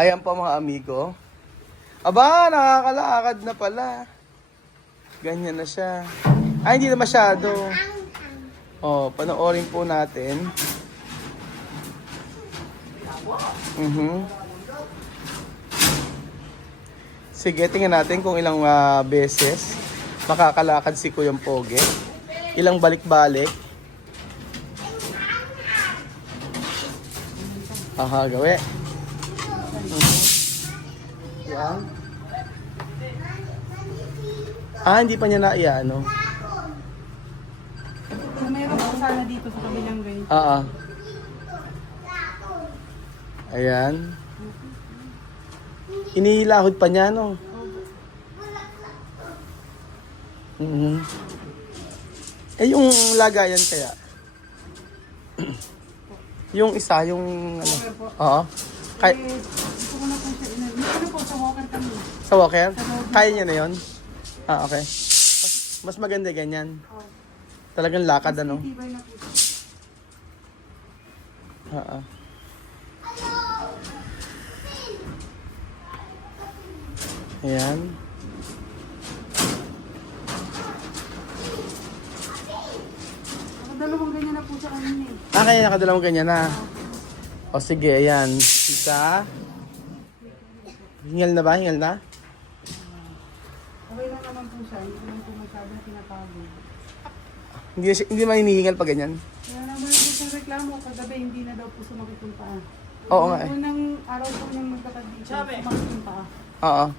Ayan pa mga amigo. Aba, nakakalakad na pala. Ganyan na siya. Ay, hindi na masyado. Oh, panoorin po natin. Sige, tingnan natin kung ilang beses makakalakad si Kuyang Pogi. Ilang balik-balik. Aha, gawi. Yan. Hindi pa niya na-iano. Mayroon po sana dito sa kabilang gate. Ayan. Inihilahod pa niya, no? Eh, yung lagayan kaya? Yung isa, yung ano? Oo. Gusto ko na po siya inal. Ano po, sa walker kami. Sa walker? Kaya niya na yun? Okay. Mas maganda ganyan. Talagang lakad, ano? Tibay na po siya. Ayan. Nakadalawang ganyan na po siya kanina eh. Kaya nakadalawang ganyan na. O sige, ayan. Isa. Hingal na ba? Hingal na? Okay lang naman po siya. Hindi naman po masyado na pinapagod. Hindi man hinihingal pa ganyan. Kaya naman po siyang reklamo. Kagabi hindi na daw po sumakit yung paa. Oo nga eh. Unang araw po niyang magkakad dito, sumakit yung paa. Oo.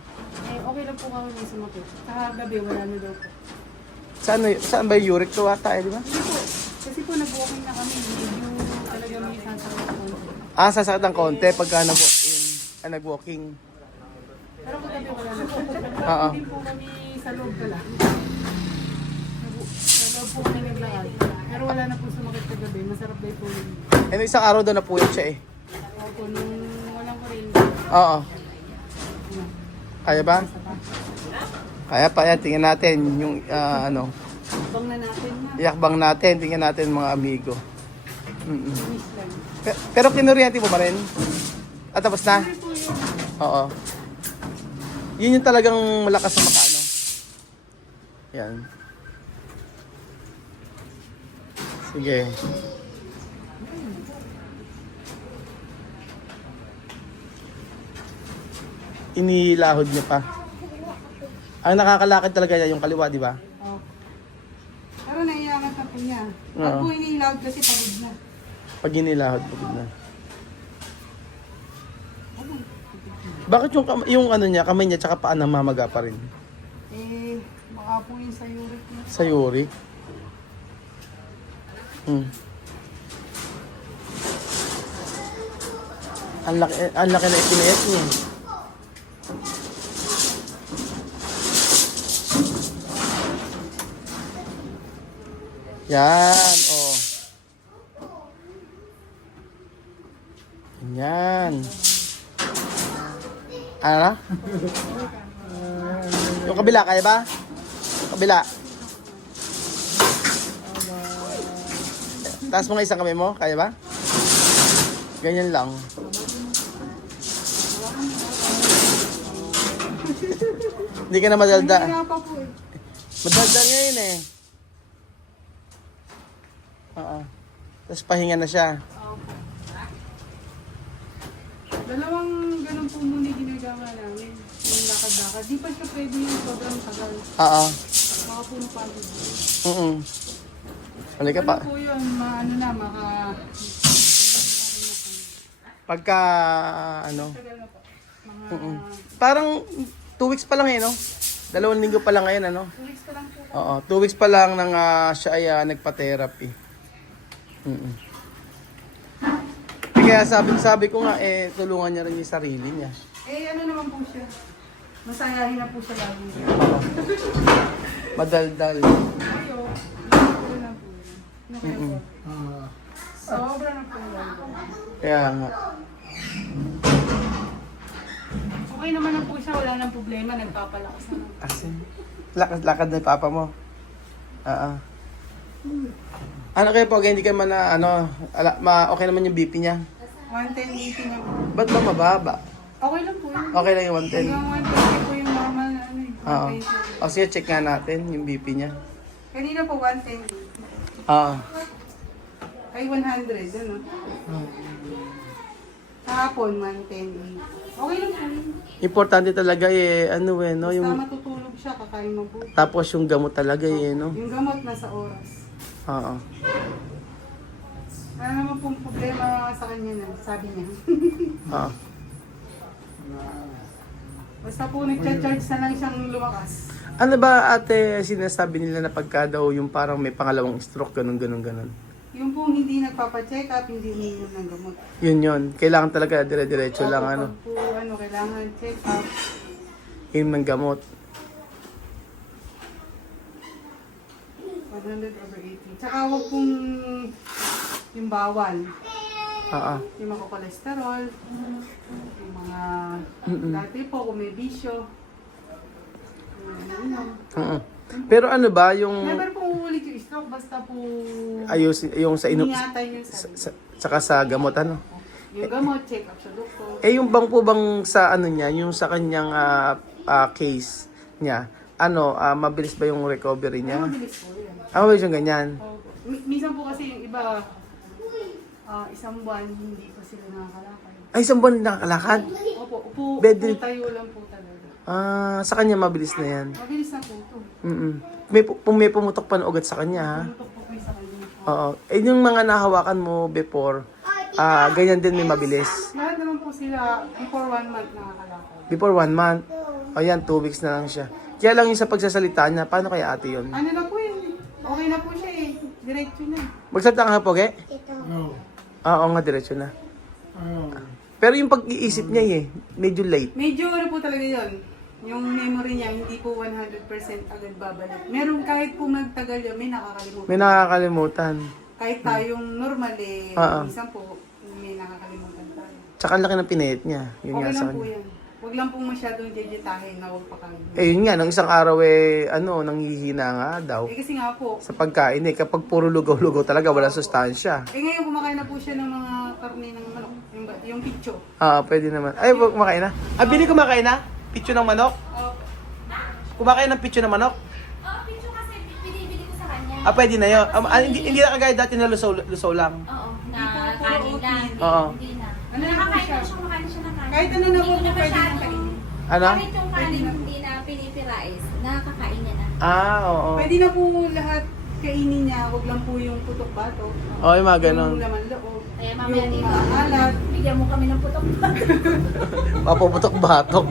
Eh, okay lang po kami may sumakit. Kagabi wala na daw po. Saan ba yung uric to ata eh, di ba? Hindi po. Kasi po nag-walking na kami. Medyo talaga may sasakit po. Sasakit ng konti pagka nag-walk-in. Nag-walking. Pero kagabi wala na po. Oo. Hindi po kami sa loob pala. Sa loob po kami naglakad. Pero wala na po sumakit kagabi. Masarap daw po yun. Eh, isang araw daw na po yun siya eh. Opo, nung walang kuryente. Oo. Kaya ba? Kaya pa yan. Tingnan natin yung ano. Bang na natin na. Iakbang natin. Tingnan natin mga amigo. Finish lang. Pero kinuryente mo ba rin? Tapos na? Hindi po yun. Oo. Yun yung talagang malakas sa makaano. Yan. Sige. Inilahod niya pa. Ang nakakalakad talaga niya yung kaliwa, di ba? Oh. Pero naiangat na po niya. Pag Oo. po iniilawag kasi pagod na. Pag inilahod, pagod na. Bakit yung ano niya, kamay niya, tsaka paa namamaga pa rin? Eh, baka po yung sa uric niya. Sa uric? Ang laki na ipinayat niya. Yan, oh. Yan. Ano? Yung kabila, kaya ba? Kabila. Taas mo nga isang kamay mo, kaya ba? Ganyan lang. Hindi ka na madalda. Hindi pa po eh. Madalda ngayon eh. Tapos pahinga na siya. Opo. Dalawang ganun po muna yung ginagawa namin. Yung lakad-lakad. Di pa siya pwede yung sobrang tagal. Baka po napagod. Halika pa. Ano po yun? Ano na, Pagka, ano, tagal na po. Mga parang 2 weeks pa lang eh, no? 2 linggo pa lang ngayon, ano? 2 weeks pa lang po. Oo, 2 weeks pa lang nang siya ay nagpa-therapy. Kaya sabi ko nga, tulungan niya rin yung sarili niya. Eh, ano naman po siya? Masayahin na po siya lagi. Madaldal. Ayo. Ano na po. Ano kaya po? Sobra na po yan. Kaya nga. Okay naman na po siya. Wala nang problema. Nagpapalakas na. Asin. Lakad na yung papa mo. Ano kayo po, hindi ka man na, okay naman yung BP niya? 110 na po. Ba't ba mababa? Okay lang po yun. Okay lang yung 110. Hanggang 120 po yung normal na ano eh. Oo. 120. O sige, check nga natin yung BP niya. Kanina po 110. Oo. Ay 100, ano? Kahapon 110. Okay lang po yun. Importante talaga ano no, Basta yung matutulog siya, kakain mabuti. tapos yung gamot talaga no. Yung gamot nasa oras. Oo. Wala naman pong problema sa kanya na, sabi niya. Oo. Basta po nagcha-charge na lang siyang lumakas. Ano ba ate sinasabi nila na pagka daw yung parang may pangalawang stroke ganun. Yung pong hindi nagpapa-check up, hindi umiinom ng gamot. Yun. Kailangan talaga dire-diretso lang Opo, ano. pag po, kailangan check up. Yung ng gamot. 100/80. Tsaka huwag pong yung bawal. Oo. Yung mga cholesterol. Yung mga Mm-mm. dati po kung may bisyo. Oo. Pero ano ba yung Never pong uulit yung stroke, basta po ayos yung sa ingatan yung sarili. saka sa gamot ano. Yung gamot, check up sa doktor. Yung bang po bang sa ano niya, yung sa kanyang case niya, mabilis ba yung recovery niya? Mabilis po yan. Mabilis yung ganyan. Opo. Minsan po kasi yung iba, isang buwan hindi pa sila nakakalakad. Ay, isang buwan nakakalakad? Opo, Bed upo tayo lang po talaga. Sa kanya mabilis na yan. Mabilis na po ito. May pumutok pa na ugat sa kanya ha? Pumuntok po kayo sa kanya. Oo. Yung mga nahawakan mo before, ganyan din may mabilis. Lahat naman po sila, before 1 month nakakalakad. Before 1 month, ayan, 2 weeks na lang siya. Kaya lang yung sa pagsasalita niya, paano kaya ate yun? Ano na po yun? Okay na po siya eh. Diretso na. Magsalita ka nga po, ge? No. Oo nga, diretso na. Ano? Pero yung pag-iisip niya medyo late. Medyo ano po talaga yun. Yung memory niya, hindi po 100% agad babalik. Meron kahit po magtagal yun, may nakakalimutan. May nakakalimutan. Kahit tayong normal Oo. minsan po, may nakakalimutan tayo. Tsaka ang laki ng pinayat niya. Yun nga Okay sa lang po kanya. yan. Huwag lang pong masyadong jejetahin na huwag pa kayo. Yun nga, nung isang araw nanghihina nga daw. Kasi nga po, Sa pagkain kapag puro lugaw-lugaw talaga, wala sustansya. ngayon kumakain na po siya ng mga karne ng manok. Yung pitcho. Pwede naman. Ay, kumakain na. Bili kumakain na? Pitso ng manok? Kumakain ng pitso ng manok? Oo, picture kasi binibili ko sa kanya. Pwede na yun. Hindi na kagaya dati na lusaw lang. Oo, na Hindi po, kanin puro lang. Oo. Hindi na. Ano na po Nakakain siya? na siya, kumakain siya ng kanin. Kahit ano na po, Hindi na pwede na masyado. kainin. Ano? Kahit yung kanin hindi na pinipirais, nakakain niya na. Oo. Pwede na po lahat kainin niya, huwag lang po yung putok-batok. Yung mga ganon. Yung laman loob. Kaya mamaya Yung dito, maalat. bigyan mo kami ng putok. Papuputok-batok.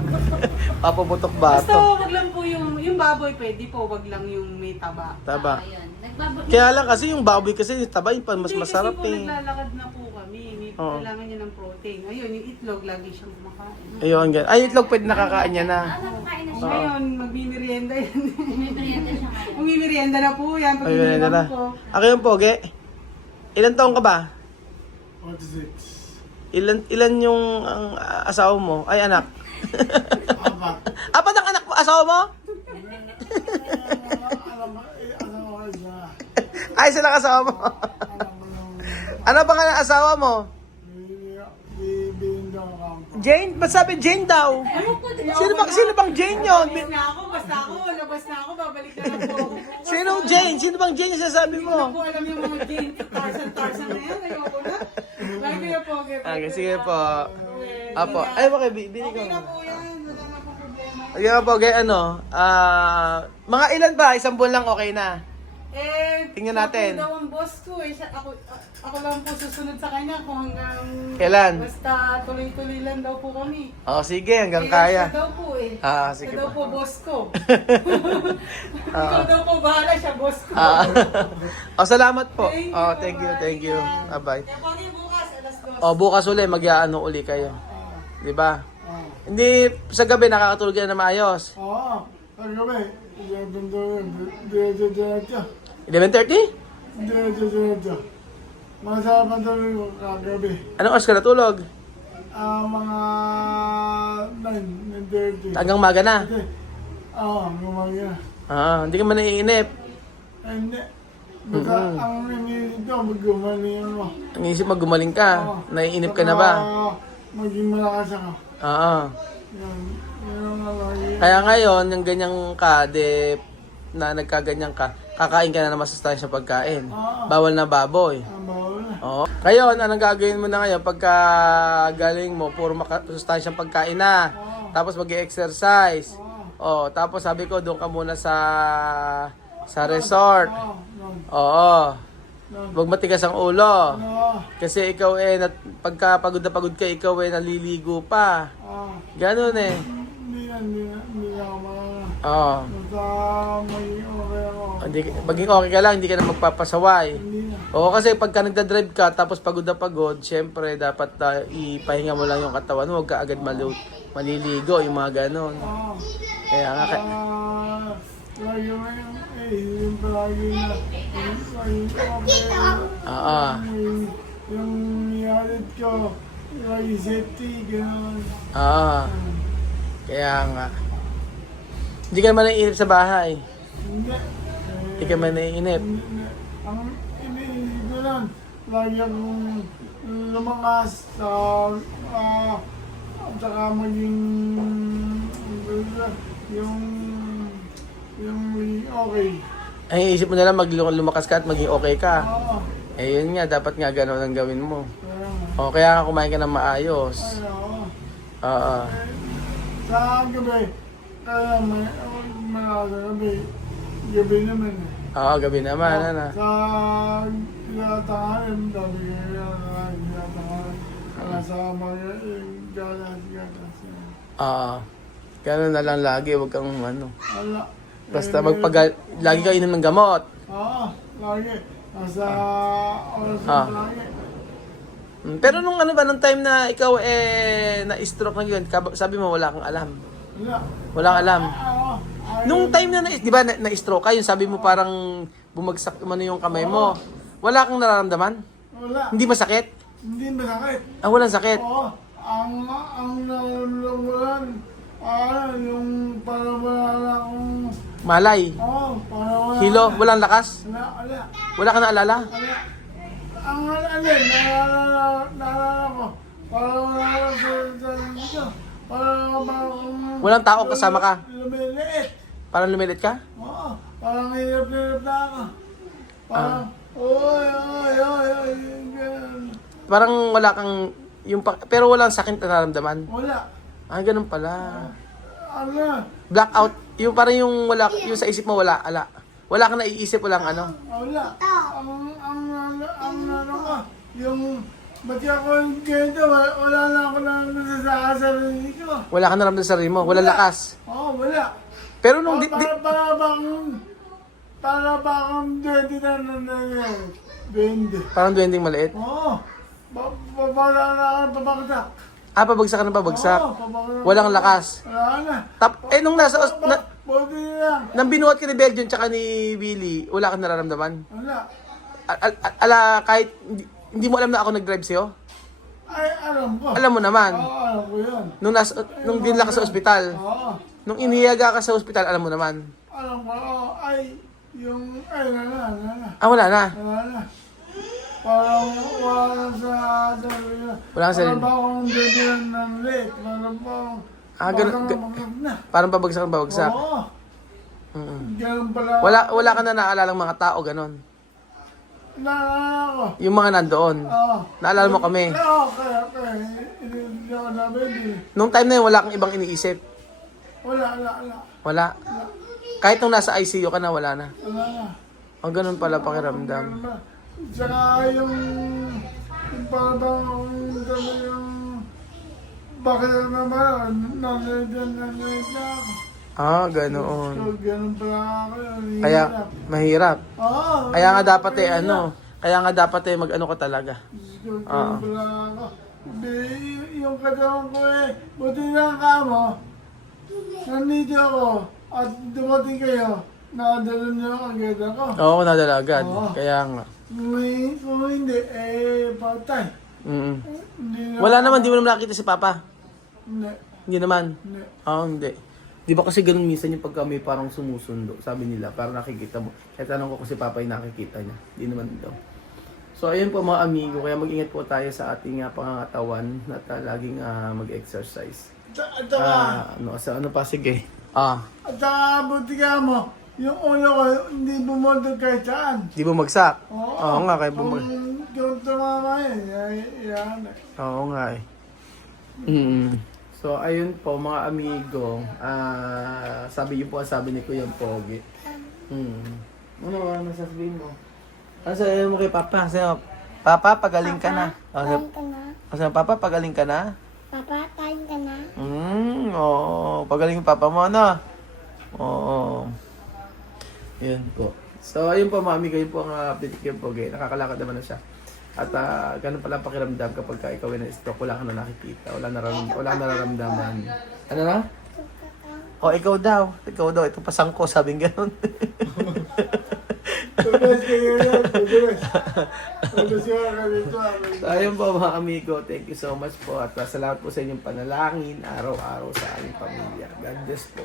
Papuputok-batok. Basta wag lang po yung baboy pwede po, wag lang yung may taba. Taba. Ayun. Nagbabag. Kaya lang kasi yung baboy kasi yung taba yung mas Hindi, masarap kasi po naglalakad na po kami. Oo. Kailangan niya ng protein. Ayun, yung itlog, lagi siyang kumakain. Ayun, ganyan. Ay, itlog pwede nakakain niya na. Nakakain na siya. Ngayon, magmimerienda yan. May merienda siya ngayon. Magmimerienda na po yan. Pag Ay, ganyan iniwan na. ko. Ako yung pogi. Ilan taong ka ba? 46. Ilan yung asawa mo? Ay, anak. Apat. Apat ang anak mo, asawa mo? Ano ko siya? Ay, sila asawa mo. Ano ba nga ng asawa mo? Bibingin daw ako. Jane? Ba't sabi Jane daw? Sino bang Jane yun? Labas na ako, labas na ako, babalik na lang po ako. Sino Jane? Sino bang Jane yung sasabi Hindi ko na mo? po alam yung mga Jane, Tarzan na yan. Ayoko na. Lagi ko na po. Okay, sige po. Apo. Ay, okay, bili ko. Okay na po yan. Wala na po problema. Sige po, mga ilan ba? Isang buwan lang okay na. Tingnan natin. Ako daw ang boss ko eh. Ako lang po susunod sa kanya kung hanggang... Kailan? Basta tuloy-tuloy lang daw po kami. Sige, hanggang Siya kaya. daw po eh. Sige Siya daw po. po boss ko. Ikaw daw po bahala, siya boss ko. Salamat po. Thank you. Thank you. Bye-bye. Kaya po bukas, alas 2. Bukas uli, uli kayo. Di ba? Hindi, sa gabi nakakatulog ka na maayos. Oo. Ang gabi. Diretso. 11:30? Diretso. Masarap ang tuloy ko kagabi. Anong oras ka natulog? Mga 9:30. Hanggang maga na. Gumagana. Hindi ka man naiinip. Hindi. Basta ang iniisip ko, maggumaling ako. Ang isip mo, gumaling ka. Naiinip ka na ba? Maging malakas ako. Oo. Yan ang lagi. Kaya ngayon, yung ganyang ka, na nagkaganyan ka, kakain ka na ng masustansya pagkain. Bawal na baboy. Ang bawal na. Oo. Ngayon, anong gagawin mo na ngayon pagka galing mo, puro masustansyang pagkain na. Tapos mag-exercise. Oh, tapos sabi ko, doon ka muna sa resort. Oo. Huwag matigas ang ulo. Kasi ikaw pagka pagod na pagod ka, ikaw naliligo pa. Ganun eh. Hindi na ako Oo. basta maging okay ako. Maging okay ka lang, hindi ka na magpapasaway. Hindi na. Oo, kasi pagka nagdadrive ka, tapos pagod na pagod, syempre, dapat ipahinga mo lang yung katawan mo, huwag ka agad maliligo, yung mga ganon. Kaya nga, Lagi mo yung palagi na oo. yung niyalit ko, lagi safety, gano'n. Oo. Kaya nga. Hindi ka naman naiinip sa bahay. Hindi. Hindi ka naman naiinip. Ang iniisip ko lang, lagi akong lumakas at saka maging yung okay. Ay, isip mo na lang lumakas ka at maging okay ka. Oo. Eh, yun nga, dapat nga gano'n ang gawin mo. Kaya, O, kaya nga kumain ka ng maayos. oo. Oo. Sa gabi, kaya may gabi naman eh. Oo, gabi naman, ano. Sa tinatangalan, dami kaya tinatangalan. Sa mga galas. Oo. Ganun na lang lagi, huwag kang ano. Wala. Basta lagi ka inom ng gamot. Oo, lagi. Nasa oras Ah. lagi. Pero nung nung time na ikaw na-stroke na yun, sabi mo wala kang alam. Wala. Wala kang alam. Oo. Nung time na, di ba, na-stroke ka, yun sabi mo parang bumagsak umano yung kamay mo. Wala kang nararamdaman? Wala. Hindi masakit? Hindi masakit. Ah, walang sakit. Oo. Ang nalululan, yung para wala akong, Malay. para wala. Hilo, walang lakas? Wala. Wala ka na alala? Wala. Ang naalala ko, para wala akong sa dito. Para Walang tao kasama ka? lumiliit. Parang lumilit ka? Oo. Parang hirap na ako. Parang, oy, ganun. Parang wala kang, pero walang sakit na nararamdaman. Wala. Ah, ganun pala. Ano? Blackout, yung parang yung yung sa isip mo wala, ala. Wala kang naiisip, walang ano. Wala. Ano ko, yung, ba't ako yung ganito, wala na ako na sa sarili ko. Wala kang naramdaman sa sarili mo, walang lakas. Oo, wala. Pero nung Para ba akong 20 na nangyayari? 20. parang duwending maliit. Oo. Wala na ako pabagsak. Ah, pabagsak ka na pabagsak. Oo, pabagsak. Walang lakas. Wala na. Nung nasa, Buti na lang. nang binuhat ka ni Belgium tsaka ni Billy, wala kang nararamdaman? Wala. Kahit hindi mo alam na ako nag-drive sa'yo? Ay, alam ko. Alam mo naman. Oo, alam ko yun. Nung dinala ka sa ospital, Oo. nung inihiyaga ka sa ospital, alam mo naman. Alam ko, ay, wala na. Ah, wala na. Wala na. Parang wala sa sarili. Wala sa sarili. Parang ba akong bibilan ng late? Parang ba akong... Ah, ganun- Parang na. Parang pabagsak. Oo. Mm-mm. Ganun pala. Wala ka na naalalang mga tao, ganon. Naalala ko. Yung mga nandoon. Oo. Naalala mo kami. Oo, kaya. Hindi ako namin. Nung time na yun, wala kang ibang iniisip. Wala. Wala. Kahit nung nasa ICU ka na, wala na. Wala na. Ang ganun pala pakiramdam. Tsaka yung parang yung bakit naman nandiyan ako. Ah, ganoon. So, ganun pala ako. Kaya, mahirap. Oo. Kaya nga dapat kaya nga dapat mag-ano ka talaga. Ganun pala ako. Yung katawan ko buti lang ka mo. Nandito ako at dumating kayo. Nakadala niyo agad ako. Oo, nadala agad. Oo. Kaya nga. Kung hindi, patay. Mm. Hindi na. Wala naman, di mo naman nakita si Papa. Hindi. Hindi naman. Hindi. Hindi. Di ba kasi ganun minsan yung pagka may parang sumusundo, sabi nila, parang nakikita mo. Kaya tanong ko kung si Papa yung nakikita niya. Di naman daw. So ayun po mga amigo, kaya mag-ingat po tayo sa ating pangangatawan at laging mag-exercise. At saka, Ano pa, sige. at saka buti ka mo, yung ulo ko hindi bumundog kahit saan. Di bumagsak? Oo. Oo nga, kaya bumagsak. Kung tumama yun, yan. Oo nga eh. So ayun po mga amigo, sabi ni Kuya Pogi. Ano sasabihin mo? Ano sabihin mo kay Papa? Sabi mo, Papa, pagaling ka na. Kain ka na. Sabi mo, Papa, pagaling ka na? Papa, kain ka na. Oo. Pagaling yung Papa mo, ano? Oo. Yun po. So, ayun po mga amigo, yun po ang update kay Pogi. Nakakalakad naman na siya. At ganun pala pakiramdam kapag ikaw ay na-stroke, wala ka na nakikita, wala nararamdaman. Ano na? O, ikaw daw, ito pasang ko, sabing ganun. Tugas kayo yan, tugas. Tugas kayo dito. So, ayun po mga amigo, thank you so much po at salamat po sa inyong panalangin araw-araw sa aming pamilya. God bless po.